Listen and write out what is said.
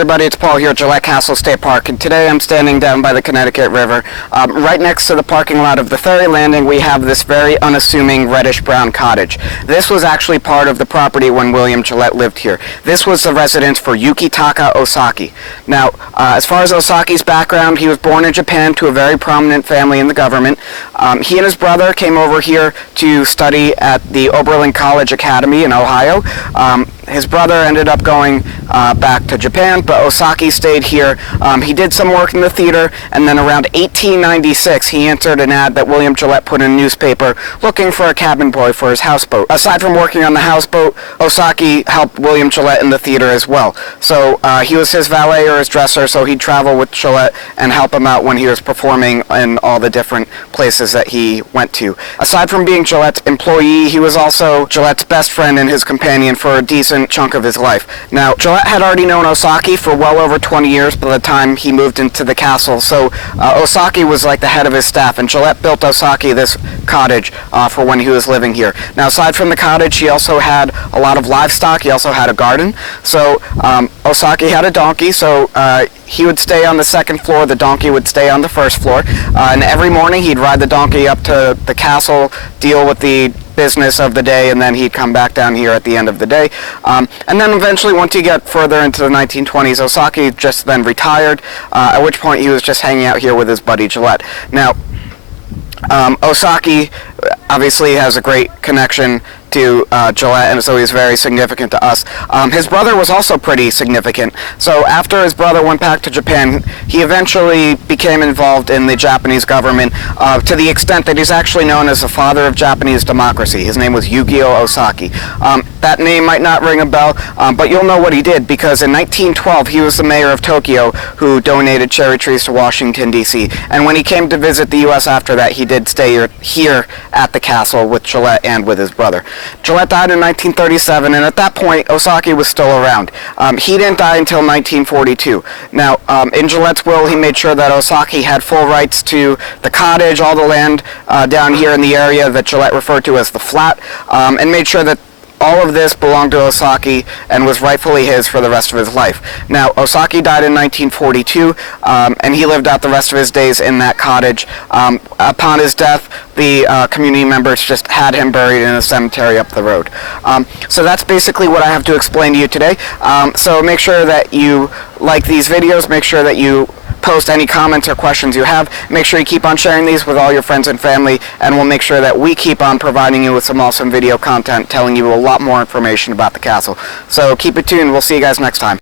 everybody, it's Paul here at Gillette Castle State Park, and today I'm standing down by the Connecticut River. Right next to the parking lot of the ferry landing, we have this very unassuming reddish-brown cottage. This was actually part of the property when William Gillette lived here. This was the residence for Yukitaka Osaki. Now, as far as Osaki's background, he was born in Japan to a very prominent family in the government. He and his brother came over here to study at the Oberlin College Academy in Ohio. His brother ended up going back to Japan, but Osaki stayed here. He did some work in the theater, and then around 1896 he answered an ad that William Gillette put in a newspaper looking for a cabin boy for his houseboat. Aside from working on the houseboat, Osaki helped William Gillette in the theater as well. So he was his valet or his dresser, so he'd travel with Gillette and help him out when he was performing in all the different places that he went to. Aside from being Gillette's employee, he was also Gillette's best friend and his companion for a decent chunk of his life. Now, Gillette had already known Osaki for well over 20 years by the time he moved into the castle, so Osaki was like the head of his staff, and Gillette built Osaki this cottage for when he was living here. Now, aside from the cottage, he also had a lot of livestock. He also had a garden. So Osaki had a donkey, so he would stay on the second floor, the donkey would stay on the first floor, and every morning he'd ride the donkey up to the castle, deal with the business of the day, and then he'd come back down here at the end of the day. And then eventually, once you get further into the 1920s, Osaki just then retired, at which point he was just hanging out here with his buddy Gillette. Now, Osaki obviously has a great connection to Gillette, and so he's very significant to us. His brother was also pretty significant. So after his brother went back to Japan, he eventually became involved in the Japanese government to the extent that he's actually known as the father of Japanese democracy. His name was Yukitaka Osaki. That name might not ring a bell, but you'll know what he did, because in 1912 he was the mayor of Tokyo who donated cherry trees to Washington, D.C. And when he came to visit the U.S. after that, he did stay here at the castle with Gillette and with his brother. Gillette died in 1937, and at that point, Osaki was still around. He didn't die until 1942. Now, in Gillette's will, he made sure that Osaki had full rights to the cottage, all the land down here in the area that Gillette referred to as the flat, and made sure that all of this belonged to Osaki and was rightfully his for the rest of his life. Now, Osaki died in 1942, and he lived out the rest of his days in that cottage. Upon his death, the community members just had him buried in a cemetery up the road. So that's basically what I have to explain to you today. So make sure that you like these videos, make sure that you post any comments or questions you have. Make sure you keep on sharing these with all your friends and family, and we'll make sure that we keep on providing you with some awesome video content telling you a lot more information about the castle. So keep it tuned. We'll see you guys next time.